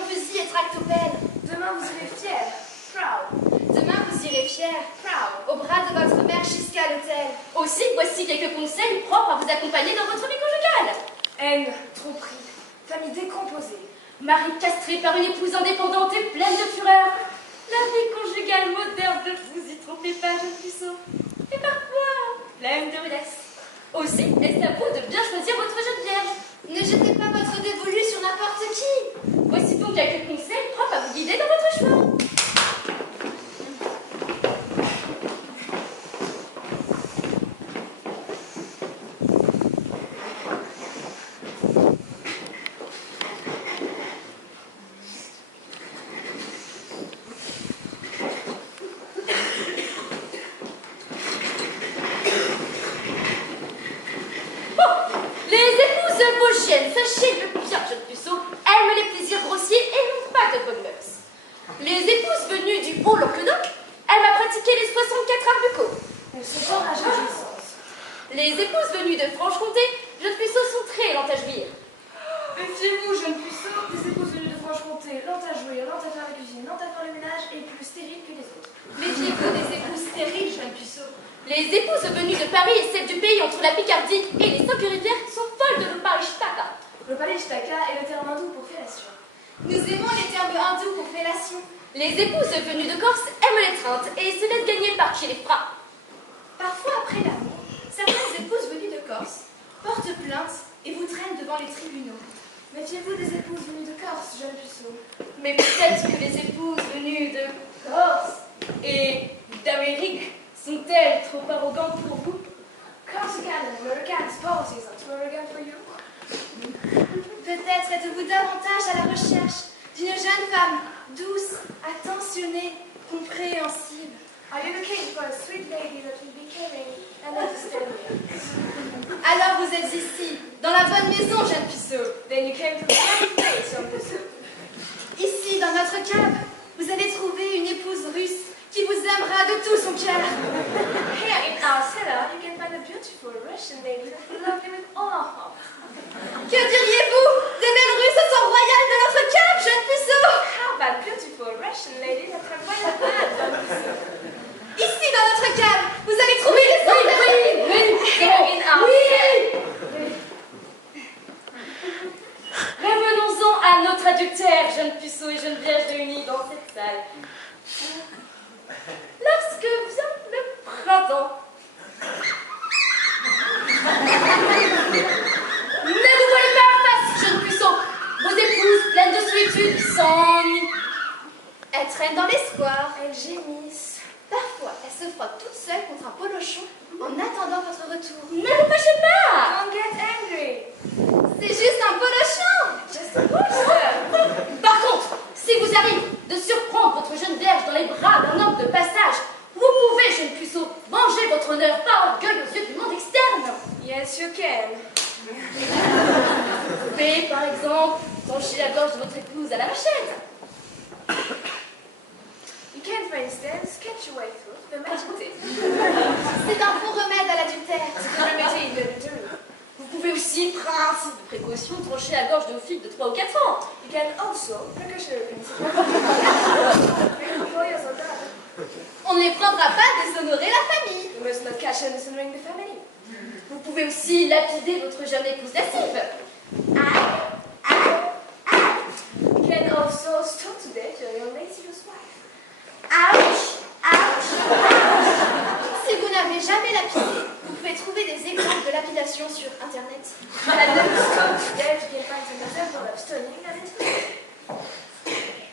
crayon fusil et tractopelle. Demain vous irez fier, proud. Demain vous irez fier, proud, au bras de votre mère jusqu'à l'hôtel. Aussi, voici quelques conseils propres à vous accompagner dans votre vie conjugale. Haine, tromperie, famille décomposée. Mari castré par une épouse indépendante et pleine de fureur. La vie conjugale moderne, ne vous y trompez pas, jeune puceau. Et parfois, pleine de rudesse. Aussi, est-ce à vous de bien choisir votre jeune vierge. Ne jetez pas votre dévolu sur n'importe qui. Voici donc quelques conseils propres à vous guider dans votre choix. Sachez le bien, jeune puceau, aiment les plaisirs grossiers et n'ont pas de bonnes mœurs. Les épouses venues du haut Languedoc aiment à pratiquer les 64 arts buccaux. Elles sont enragées de jouissance. Les épouses venues de Franche-Comté, jeune puceau, sont très lentes à jouir. Méfiez-vous, jeune puceau, des épouses venues de Franche-Comté, lentes à jouir, lentes à faire la cuisine, lentes à faire le ménage et plus stériles que les autres. Méfiez-vous des épouses stériles, jeune puceau. Les épouses venues de Paris et celles du pays entre la Picardie et les 5 rivières sont folles de l'opalishtaka. L'opalishtaka est le terme hindou pour fellation. Nous aimons les termes hindous pour fellation. Les épouses venues de Corse aiment l'étreinte et se laissent gagner par chez les frappes. Parfois, après l'amour, certaines épouses venues de Corse portent plainte et vous traînent devant les tribunaux. Méfiez-vous des épouses venues de Corse, jeune puceau. Mais peut-être que les épouses venues de Corse et d'Amérique sont-elles trop arrogantes pour vous? Corsican and American spouses are too arrogant for you. Peut-être êtes-vous davantage à la recherche d'une jeune femme douce, attentionnée, compréhensive. Are you looking for a sweet lady that will be caring and understanding? Alors vous êtes ici, dans la bonne maison, jeune puceau. Then you came to the right place, young puceau. Ici, dans notre cave, vous allez trouver une épouse russe qui vous aimera de tout son cœur. Here in our cellar, you can find a beautiful Russian lady that will love you with all our heart. Que diriez-vous des belles russes au sang royal de notre cave, jeune puceau? How about beautiful Russian lady that have royal blood, young puceau? Ici, dans notre cave, vous allez trouver des sangs. Here in our cellar. Revenons-en à notre adultère, jeune puceau et jeune vierge réunis dans cette salle. Lorsque vient le printemps, ne vous voilez pas en face, jeune puceau. Vos épouses, pleines de solitude, s'ennuient. Elles traînent dans l'espoir, elles gémissent. Parfois, elles se frottent toutes seules contre un polochon en attendant votre retour. Ne vous fâchez pas! Don't get angry. C'est juste un polochon! Just a bush. Par contre, si vous arrive de surprendre votre jeune vierge dans les bras d'un homme de passage, vous pouvez, jeune puceau, venger votre honneur par orgueil aux yeux du monde externe. Yes, you can. Vous pouvez, par exemple, trancher la gorge de votre épouse à la machette. You can, for instance, cut your way through the machete. C'est un bon remède à l'adultère. It's a good remedy in the jury. Vous pouvez aussi, principe de précaution, trancher la gorge de vos filles de 3 ou 4 ans. You can also, precautionary principle, 4 years old daughter. On ne les prendra pas à déshonorer la famille. You must not catch her dishonoring the family. Vous pouvez aussi lapider votre jeune épouse lascive. You can also stone to death your young lascivious wife. Ouch! Ouch! Si vous n'avez jamais lapidé, vous pouvez trouver des exemples de lapidation sur Internet. And then stone to death, you can find some example of stoning on internet.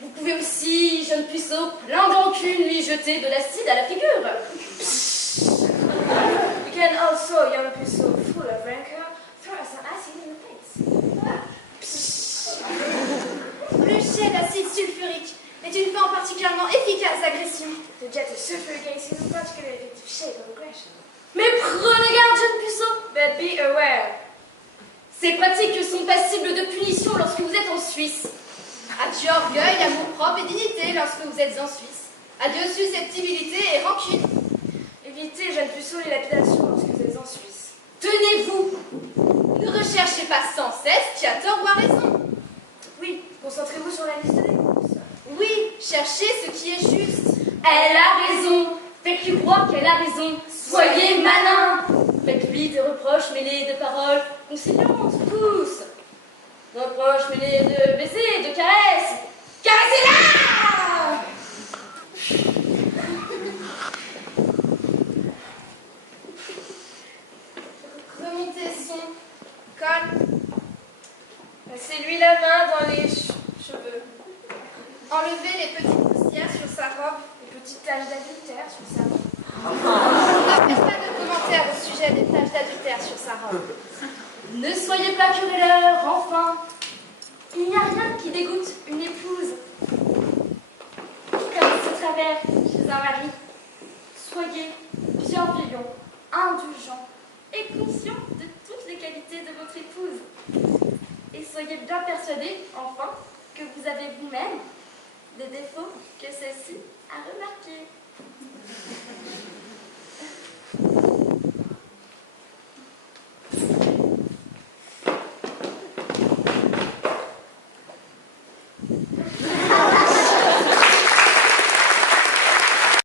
Vous pouvez aussi, jeune puceau, plein de rancune, lui jeter de l'acide à la figure. You can also, young puceau full of rancor, throw some acid in the face. Le jet d'acide sulfurique est une forme particulièrement efficace d'agression. The jet of sulfuric acid is a particularly effective shape of aggression. Mais prenez garde, jeune puceau. But be aware. Ces pratiques sont passibles de punition lorsque vous êtes en Suisse. Adieu orgueil, amour-propre et dignité lorsque vous êtes en Suisse. Adieu susceptibilité et rancune. Évitez, jeune puceau, les lapidations lorsque vous êtes en Suisse. Tenez-vous. Ne recherchez pas sans cesse qui a tort ou a raison. Oui, concentrez-vous sur la liste reproches mêlés de paroles conciliantes, tous. Reproches mêlés de baisers, de caresses. Caressez-la! Remontez son col. Passez-lui la main dans les cheveux. Enlevez les petites poussières sur sa robe, les petites taches d'adultère sur sa robe. Ne faites pas de commentaires au sujet des taches d'adultère sur sa robe. Ne soyez pas querelleurs, enfin. Il n'y a rien qui dégoûte une épouse comme ce travers chez un mari. Soyez bienveillants, indulgents et conscients de toutes les qualités de votre épouse. Et soyez bien persuadés, enfin, que vous avez vous-même des défauts que celle-ci a remarqués.